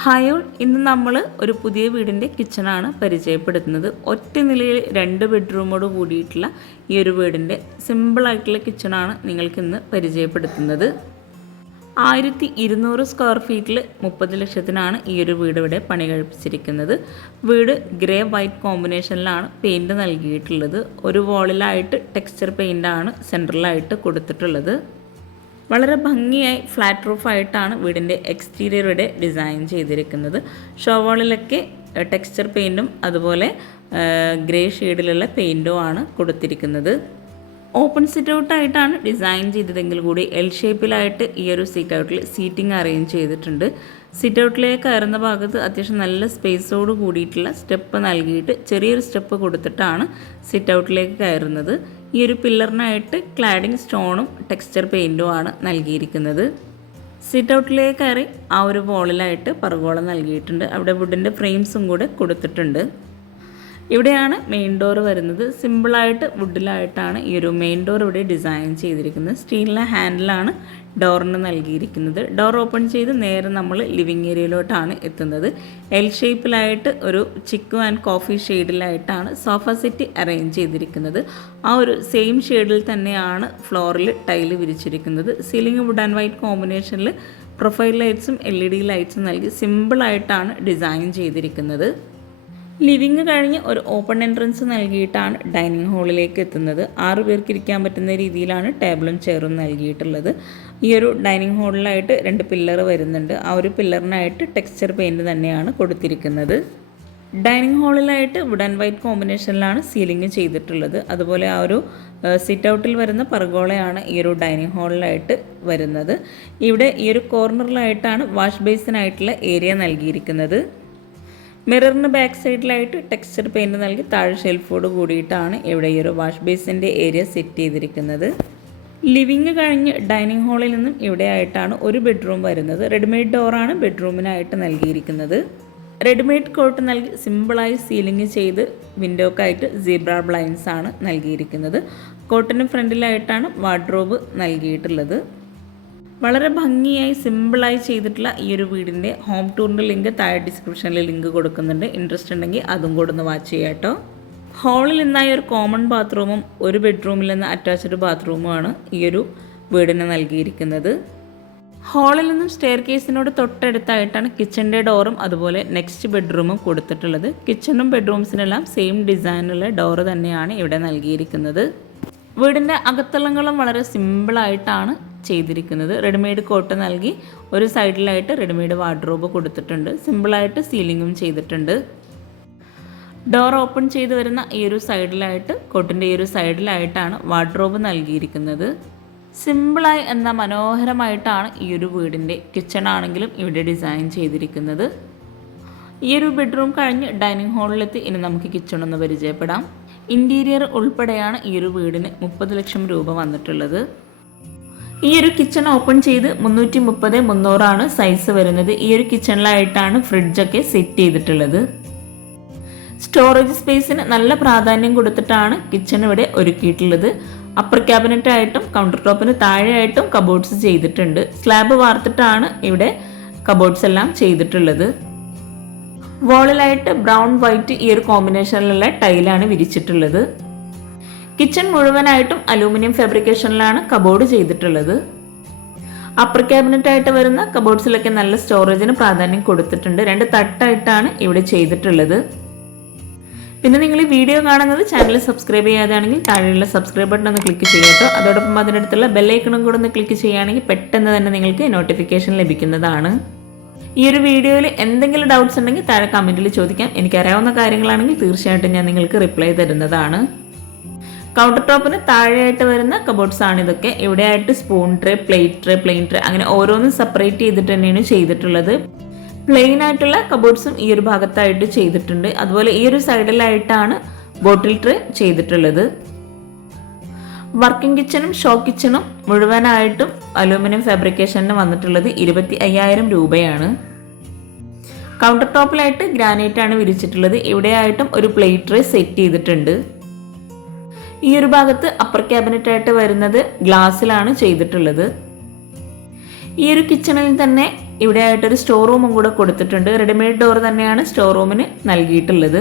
Hi all ഇന്ന് നമ്മൾ ഒരു പുതിയ വീടിന്റെ കിച്ചണാണ് പരിചയപ്പെടുത്തുന്നത്. ഒറ്റ നിലയിൽ രണ്ട് ബെഡ്റൂമോട് കൂടിയിട്ടുള്ള ഈ ഒരു വീടിന്റെ സിമ്പിളായിട്ടുള്ള കിച്ചണാണ് നിങ്ങൾക്ക് ഇന്ന് പരിചയപ്പെടുത്തുന്നത്. ആയിരത്തി ഇരുന്നൂറ് സ്ക്വയർ ഫീറ്റിൽ മുപ്പത് ലക്ഷത്തിനാണ് ഈ ഒരു വീട് ഇവിടെ പണി കഴിപ്പിച്ചിരിക്കുന്നത്. വീട് ഗ്രേ വൈറ്റ് കോമ്പിനേഷനിലാണ് പെയിന്റ് നൽകിയിട്ടുള്ളത്. ഒരു വോളിലായിട്ട് ടെക്സ്ചർ പെയിന്റാണ് സെൻട്രലായിട്ട് കൊടുത്തിട്ടുള്ളത്. വളരെ ഭംഗിയായി ഫ്ലാറ്റ് റൂഫായിട്ടാണ് വീടിന്റെ എക്സ്റ്റീരിയറുടെ ഡിസൈൻ ചെയ്തിരിക്കുന്നത്. ഷോവാളിലൊക്കെ ടെക്സ്ചർ പെയിന്റും അതുപോലെ ഗ്രേ ഷെയ്ഡിലുള്ള പെയിന്റും ആണ് കൊടുത്തിരിക്കുന്നത്. ഓപ്പൺ സിറ്റ് ഔട്ടായിട്ടാണ് ഡിസൈൻ ചെയ്തതെങ്കിൽ കൂടി എൽ ഷേപ്പിലായിട്ട് ഈ ഒരു സീറ്റ് ഔട്ടിൽ സീറ്റിംഗ് അറേഞ്ച് ചെയ്തിട്ടുണ്ട്. സിറ്റ് ഔട്ടിലേക്ക് കയറുന്ന ഭാഗത്ത് അത്യാവശ്യം നല്ല സ്പേസോട് കൂടിയിട്ടുള്ള സ്റ്റെപ്പ് നൽകിയിട്ട് ചെറിയൊരു സ്റ്റെപ്പ് കൊടുത്തിട്ടാണ് സിറ്റ് ഔട്ടിലേക്ക് കയറുന്നത്. ഈ ഒരു പില്ലറിനായിട്ട് ക്ലാഡിംഗ് സ്റ്റോണും ടെക്സ്ചർ പെയിന്റും ആണ് നൽകിയിരിക്കുന്നത്. സിറ്റ് ഔട്ടിലേക്ക് കയറി ആ ഒരു വോളിലായിട്ട് പറകോളം നൽകിയിട്ടുണ്ട്. അവിടെ വുഡിന്റെ ഫ്രെയിംസും കൂടെ കൊടുത്തിട്ടുണ്ട്. ഇവിടെയാണ് മെയിൻ ഡോർ വരുന്നത്. സിമ്പിളായിട്ട് വുഡിലായിട്ടാണ് ഈ ഒരു മെയിൻ ഡോർ ഇവിടെ ഡിസൈൻ ചെയ്തിരിക്കുന്നത്. സ്റ്റീലിലെ ഹാൻഡിലാണ് ഡോറിന് നൽകിയിരിക്കുന്നത്. ഡോർ ഓപ്പൺ ചെയ്ത് നേരെ നമ്മൾ ലിവിങ് ഏരിയയിലോട്ടാണ് എത്തുന്നത്. എൽ ഷേപ്പിലായിട്ട് ഒരു ചിക്കു ആൻഡ് കോഫി ഷെയ്ഡിലായിട്ടാണ് സോഫ സെറ്റ് അറേഞ്ച് ചെയ്തിരിക്കുന്നത്. ആ ഒരു സെയിം ഷെയ്ഡിൽ തന്നെയാണ് ഫ്ലോറിൽ ടൈൽ വിരിച്ചിരിക്കുന്നത്. സീലിംഗ് വുഡ് ആൻഡ് വൈറ്റ് കോമ്പിനേഷനിൽ പ്രൊഫൈൽ ലൈറ്റ്സും എൽ ഇ ഡി ലൈറ്റ്സും നൽകി സിമ്പിളായിട്ടാണ് ഡിസൈൻ ചെയ്തിരിക്കുന്നത്. ലിവിങ് കഴിഞ്ഞ് ഒരു ഓപ്പൺ എൻട്രൻസ് നൽകിയിട്ടാണ് ഡൈനിങ് ഹാളിലേക്ക് എത്തുന്നത്. ആറു പേർക്ക് ഇരിക്കാൻ പറ്റുന്ന രീതിയിലാണ് ടേബിളും ചെയറും നൽകിയിട്ടുള്ളത്. ഈ ഒരു ഡൈനിങ് ഹാളിലായിട്ട് രണ്ട് പില്ലർ വരുന്നുണ്ട്. ആ ഒരു പില്ലറിനായിട്ട് ടെക്സ്ചർ പെയിന്റ് തന്നെയാണ് കൊടുത്തിരിക്കുന്നത്. ഡൈനിങ് ഹാളിലായിട്ട് വുഡ് ആൻഡ് വൈറ്റ് കോമ്പിനേഷനിലാണ് സീലിംഗ് ചെയ്തിട്ടുള്ളത്. അതുപോലെ ആ ഒരു സിറ്റ് ഔട്ടിൽ വരുന്ന പർഗോളയാണ് ഈ ഒരു ഡൈനിങ് ഹാളിലായിട്ട് വരുന്നത്. ഇവിടെ ഈ ഒരു കോർണറിലായിട്ടാണ് വാഷ് ബേസിനായിട്ടുള്ള ഏരിയ നൽകിയിരിക്കുന്നത്. മിററിന് ബാക്ക് സൈഡിലായിട്ട് ടെക്സ്ചർ പെയിന്റ് നൽകി താഴെ ഷെൽഫോട് കൂടിയിട്ടാണ് ഇവിടെ ഈ ഒരു വാഷ് ബേസിന്റെ ഏരിയ സെറ്റ് ചെയ്തിരിക്കുന്നത്. ലിവിങ് കഴിഞ്ഞ് ഡൈനിങ് ഹാളിൽ നിന്നും ഇവിടെ ആയിട്ടാണ് ഒരു ബെഡ്റൂം വരുന്നത്. റെഡിമെയ്ഡ് ഡോറാണ് ബെഡ്റൂമിനായിട്ട് നൽകിയിരിക്കുന്നത്. റെഡിമെയ്ഡ് കോട്ട് നൽകി സിമ്പിളായി സീലിംഗ് ചെയ്ത് വിൻഡോക്കായിട്ട് സീബ്ര ബ്ലൈൻസ് ആണ് നൽകിയിരിക്കുന്നത്. കോട്ടിന് ഫ്രണ്ടിലായിട്ടാണ് വാർഡ്രോബ് നൽകിയിട്ടുള്ളത്. വളരെ ഭംഗിയായി സിമ്പിളായി ചെയ്തിട്ടുള്ള ഈ ഒരു വീടിന്റെ ഹോം ടൂറിന്റെ ലിങ്ക് താഴെ ഡിസ്ക്രിപ്ഷനിൽ ലിങ്ക് കൊടുക്കുന്നുണ്ട്. ഇൻട്രസ്റ്റ് ഉണ്ടെങ്കിൽ അതും കൂടെ ഒന്ന് വാച്ച് ചെയ്യാം കേട്ടോ. ഹാളിൽ നിന്നായി ഒരു കോമൺ ബാത്റൂമും ഒരു ബെഡ്റൂമിൽ നിന്ന് അറ്റാച്ച്ഡ് ബാത്റൂമുമാണ് ഈ ഒരു വീടിന് നൽകിയിരിക്കുന്നത്. ഹാളിൽ നിന്നും സ്റ്റെയർ കേസിനോട് തൊട്ടടുത്തായിട്ടാണ് കിച്ചന്റെ ഡോറും അതുപോലെ നെക്സ്റ്റ് ബെഡ്റൂമും കൊടുത്തിട്ടുള്ളത്. കിച്ചണും ബെഡ്റൂംസിനെല്ലാം സെയിം ഡിസൈനുള്ള ഡോറ് തന്നെയാണ് ഇവിടെ നൽകിയിരിക്കുന്നത്. വീടിന്റെ അകത്തളങ്ങളും വളരെ സിമ്പിളായിട്ടാണ് ചെയ്തിരിക്കുന്നത്. റെഡിമെയ്ഡ് കോട്ട് നൽകി ഒരു സൈഡിലായിട്ട് റെഡിമെയ്ഡ് വാർഡ്രോബ് കൊടുത്തിട്ടുണ്ട്. സിമ്പിളായിട്ട് സീലിങ്ങും ചെയ്തിട്ടുണ്ട്. ഡോർ ഓപ്പൺ ചെയ്ത് വരുന്ന ഈ ഒരു സൈഡിലായിട്ട് കോട്ടിന്റെ ഈ ഒരു സൈഡിലായിട്ടാണ് വാർഡ്രോബ് നൽകിയിരിക്കുന്നത്. സിമ്പിളായി എന്ന മനോഹരമായിട്ടാണ് ഈ ഒരു വീടിന്റെ കിച്ചൺ ആണെങ്കിലും ഇവിടെ ഡിസൈൻ ചെയ്തിരിക്കുന്നത്. ഈ ഒരു ബെഡ്റൂം കഴിഞ്ഞ് ഡൈനിങ് ഹാളിലെത്തി ഇനി നമുക്ക് കിച്ചൺ ഒന്ന് പരിചയപ്പെടാം. ഇന്റീരിയർ ഉൾപ്പെടെയാണ് ഈ ഒരു വീടിന് മുപ്പത് ലക്ഷം രൂപ വന്നിട്ടുള്ളത്. ഈ ഒരു കിച്ചൺ ഓപ്പൺ ചെയ്ത് മുന്നൂറ്റി മുപ്പത് മുന്നൂറാണ് സൈസ് വരുന്നത്. ഈ ഒരു കിച്ചണിലായിട്ടാണ് ഫ്രിഡ്ജൊക്കെ സെറ്റ് ചെയ്തിട്ടുള്ളത്. സ്റ്റോറേജ് സ്പേസിന് നല്ല പ്രാധാന്യം കൊടുത്തിട്ടാണ് കിച്ചൺ ഇവിടെ ഒരുക്കിയിട്ടുള്ളത്. അപ്പർ ക്യാബിനറ്റ് ആയിട്ടും കൗണ്ടർ ടോപ്പിന് താഴെയായിട്ടും കബോർഡ്സ് ചെയ്തിട്ടുണ്ട്. സ്ലാബ് വാർത്തിട്ടാണ് ഇവിടെ കബോർഡ്സ് എല്ലാം ചെയ്തിട്ടുള്ളത്. വാളിലായിട്ട് ബ്രൗൺ വൈറ്റ് ഈ ഒരു കോമ്പിനേഷനിലുള്ള ടൈലാണ് വിരിച്ചിട്ടുള്ളത്. കിച്ചൺ മുഴുവനായിട്ടും അലൂമിനിയം ഫാബ്രിക്കേഷനിലാണ് കബോർഡ് ചെയ്തിട്ടുള്ളത്. അപ്പർ ക്യാബിനറ്റ് ആയിട്ട് വരുന്ന കബോർഡ്സിലൊക്കെ നല്ല സ്റ്റോറേജിന് പ്രാധാന്യം കൊടുത്തിട്ടുണ്ട്. രണ്ട് തട്ടായിട്ടാണ് ഇവിടെ ചെയ്തിട്ടുള്ളത്. പിന്നെ നിങ്ങൾ ഈ വീഡിയോ കാണുന്നത് ചാനൽ സബ്സ്ക്രൈബ് ചെയ്യാതാണെങ്കിൽ താഴെയുള്ള സബ്സ്ക്രൈബ് ബട്ടൺ ഒന്ന് ക്ലിക്ക് ചെയ്യട്ടോ അതോടൊപ്പം അതിനടുത്തുള്ള ബെല്ലൈക്കണും കൂടെ ഒന്ന് ക്ലിക്ക് ചെയ്യുകയാണെങ്കിൽ പെട്ടെന്ന് തന്നെ നിങ്ങൾക്ക് നോട്ടിഫിക്കേഷൻ ലഭിക്കുന്നതാണ്. ഈ ഒരു വീഡിയോയിൽ എന്തെങ്കിലും ഡൗട്ട്സ് ഉണ്ടെങ്കിൽ താഴെ കമന്റിൽ ചോദിക്കാം. എനിക്കറിയാവുന്ന കാര്യങ്ങളാണെങ്കിൽ തീർച്ചയായിട്ടും ഞാൻ നിങ്ങൾക്ക് റിപ്ലൈ തരുന്നതാണ്. കൗണ്ടർ ടോപ്പിന് താഴെയായിട്ട് വരുന്ന കബോർഡ്സ് ആണ് ഇതൊക്കെ. ഇവിടെയായിട്ട് spoon tray plate tray plain tray അങ്ങനെ ഓരോന്നും സെപ്പറേറ്റ് ചെയ്തിട്ട് തന്നെയാണ് ചെയ്തിട്ടുള്ളത്. പ്ലെയിൻ ആയിട്ടുള്ള കബോർഡ്സും ഈ ഒരു ഭാഗത്തായിട്ട് ചെയ്തിട്ടുണ്ട്. അതുപോലെ ഈ ഒരു സൈഡിലായിട്ടാണ് ബോട്ടിൽ ട്രേ ചെയ്തിട്ടുള്ളത്. വർക്കിംഗ് കിച്ചണും ഷോ കിച്ചണും മുഴുവനായിട്ടും അലൂമിനിയം ഫാബ്രിക്കേഷനിൽ വന്നിട്ടുള്ളത് ഇരുപത്തി അയ്യായിരം രൂപയാണ്. കൗണ്ടർ ടോപ്പിലായിട്ട് ഗ്രാനൈറ്റ് ആണ് വിരിച്ചിട്ടുള്ളത്. ഇവിടെയായിട്ടും ഒരു പ്ലേറ്റ് ട്രേ സെറ്റ് ചെയ്തിട്ടുണ്ട്. ഈ ഒരു ഭാഗത്ത് അപ്പർ ക്യാബിനറ്റ് ആയിട്ട് വരുന്നത് ഗ്ലാസ്സിലാണ് ചെയ്തിട്ടുള്ളത്. ഈ ഒരു കിച്ചണിൽ തന്നെ ഇവിടെ ആയിട്ടൊരു സ്റ്റോർ റൂമും കൂടെ കൊടുത്തിട്ടുണ്ട്. റെഡിമെയ്ഡ് ഡോർ തന്നെയാണ് സ്റ്റോർ റൂമിന് നൽകിയിട്ടുള്ളത്.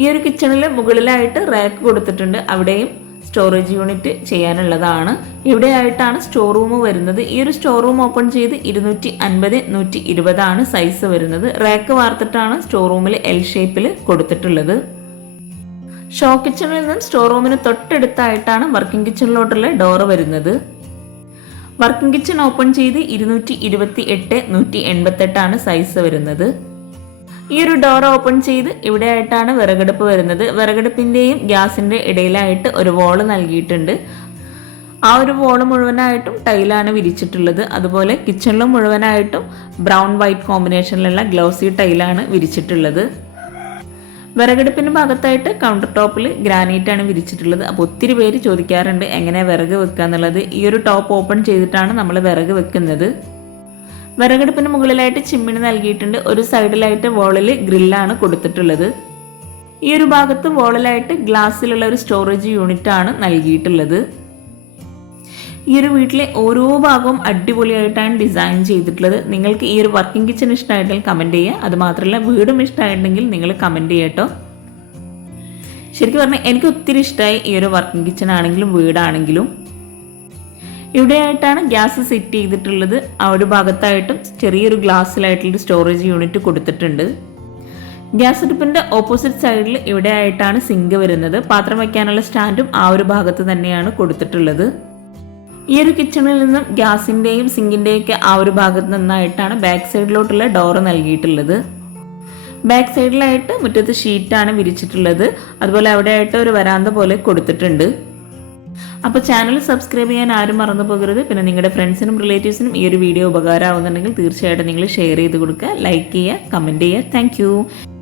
ഈ ഒരു കിച്ചണിൽ മുകളിലായിട്ട് റാക്ക് കൊടുത്തിട്ടുണ്ട്. അവിടെയും സ്റ്റോറേജ് യൂണിറ്റ് ചെയ്യാനുള്ളതാണ്. ഇവിടെ ആയിട്ടാണ് സ്റ്റോർ റൂം വരുന്നത്. ഈ ഒരു സ്റ്റോർ റൂം ഓപ്പൺ ചെയ്ത് ഇരുന്നൂറ്റി അൻപത് നൂറ്റി ഇരുപതാണ് സൈസ് വരുന്നത് റാക്ക് വാർത്തിട്ടാണ് സ്റ്റോർ റൂമിൽ എൽ ഷേപ്പിൽ കൊടുത്തിട്ടുള്ളത്. ഷോ കിച്ചണിൽ നിന്നും സ്റ്റോർ റൂമിന് തൊട്ടടുത്തായിട്ടാണ് വർക്കിംഗ് കിച്ചണിലോട്ടുള്ള ഡോറ് വരുന്നത്. വർക്കിംഗ് കിച്ചൺ ഓപ്പൺ ചെയ്ത് ഇരുന്നൂറ്റി ഇരുപത്തി എട്ട് നൂറ്റി എൺപത്തെട്ടാണ് സൈസ് വരുന്നത്. ഈ ഒരു ഡോർ ഓപ്പൺ ചെയ്ത് ഇവിടെ ആയിട്ടാണ് വിറകടുപ്പ് വരുന്നത്. വിറകടുപ്പിന്റെയും ഗ്യാസിന്റെ ഇടയിലായിട്ട് ഒരു വോൾ നൽകിയിട്ടുണ്ട്. ആ ഒരു വോൾ മുഴുവനായിട്ടും ടൈലാണ് വിരിച്ചിട്ടുള്ളത്. അതുപോലെ കിച്ചണിലും മുഴുവനായിട്ടും ബ്രൗൺ വൈറ്റ് കോമ്പിനേഷനിലുള്ള ഗ്ലൗസി ടൈലാണ് വിരിച്ചിട്ടുള്ളത്. വിറകടുപ്പിന് ഭാഗത്തായിട്ട് കൗണ്ടർ ടോപ്പിൽ ഗ്രാനൈറ്റ് ആണ് വിരിച്ചിട്ടുള്ളത്. അപ്പോൾ ഒത്തിരി പേര് ചോദിക്കാറുണ്ട് എങ്ങനെ വിറക് വെക്കുക എന്നുള്ളത്. ഈ ഒരു ടോപ്പ് ഓപ്പൺ ചെയ്തിട്ടാണ് നമ്മൾ വിറക് വെക്കുന്നത്. വിറകടുപ്പിന് മുകളിലായിട്ട് ചിമ്മിണി നൽകിയിട്ടുണ്ട്. ഒരു സൈഡിലായിട്ട് വോളിൽ ഗ്രില്ലാണ് കൊടുത്തിട്ടുള്ളത്. ഈ ഒരു ഭാഗത്ത് വോളിലായിട്ട് ഗ്ലാസ്സിലുള്ള ഒരു സ്റ്റോറേജ് യൂണിറ്റ് ആണ് നൽകിയിട്ടുള്ളത്. ഈ ഒരു വീട്ടിലെ ഓരോ ഭാഗവും അടിപൊളിയായിട്ടാണ് ഡിസൈൻ ചെയ്തിട്ടുള്ളത്. നിങ്ങൾക്ക് ഈ ഒരു വർക്കിംഗ് കിച്ചൺ ഇഷ്ടമായിട്ടുണ്ടെങ്കിൽ കമന്റ് ചെയ്യുക. അത് മാത്രമല്ല വീടും ഇഷ്ടമായിട്ടുണ്ടെങ്കിൽ നിങ്ങൾ കമന്റ് ചെയ്യട്ടോ ശരിക്കും പറഞ്ഞാൽ എനിക്ക് ഒത്തിരി ഇഷ്ടമായി ഈ ഒരു വർക്കിംഗ് കിച്ചൺ ആണെങ്കിലും വീടാണെങ്കിലും. ഇവിടെയായിട്ടാണ് ഗ്യാസ് സെറ്റ് ചെയ്തിട്ടുള്ളത്. ആ ഒരു ഭാഗത്തായിട്ടും ചെറിയൊരു ഗ്ലാസ്സിലായിട്ടുള്ള സ്റ്റോറേജ് യൂണിറ്റ് കൊടുത്തിട്ടുണ്ട്. ഗ്യാസ് അടുപ്പിന്റെ ഓപ്പോസിറ്റ് സൈഡിൽ ഇവിടെ ആയിട്ടാണ് സിങ്ക് വരുന്നത്. പാത്രം വയ്ക്കാനുള്ള സ്റ്റാൻഡും ആ ഒരു ഭാഗത്ത് തന്നെയാണ് കൊടുത്തിട്ടുള്ളത്. ഈ ഒരു കിച്ചണിൽ നിന്നും ഗ്യാസിന്റെയും സിങ്കിന്റെയും ഒക്കെ ആ ഒരു ഭാഗത്ത് നിന്നായിട്ടാണ് ബാക്ക് സൈഡിലോട്ടുള്ള ഡോറ് നൽകിയിട്ടുള്ളത്. ബാക്ക് സൈഡിലായിട്ട് മുറ്റത്ത് ഷീറ്റാണ് വിരിച്ചിട്ടുള്ളത്. അതുപോലെ അവിടെ ആയിട്ട് ഒരു വരാന്ത പോലെ കൊടുത്തിട്ടുണ്ട്. അപ്പോൾ ചാനൽ സബ്സ്ക്രൈബ് ചെയ്യാൻ ആരും മറന്നു പോകരുത്. പിന്നെ നിങ്ങളുടെ ഫ്രണ്ട്സിനും റിലേറ്റീവ്സിനും ഈ ഒരു വീഡിയോ ഉപകാരമാവുന്നുണ്ടെങ്കിൽ തീർച്ചയായിട്ടും നിങ്ങൾ ഷെയർ ചെയ്ത് കൊടുക്കുക ലൈക്ക് ചെയ്യുക കമന്റ് ചെയ്യുക. താങ്ക്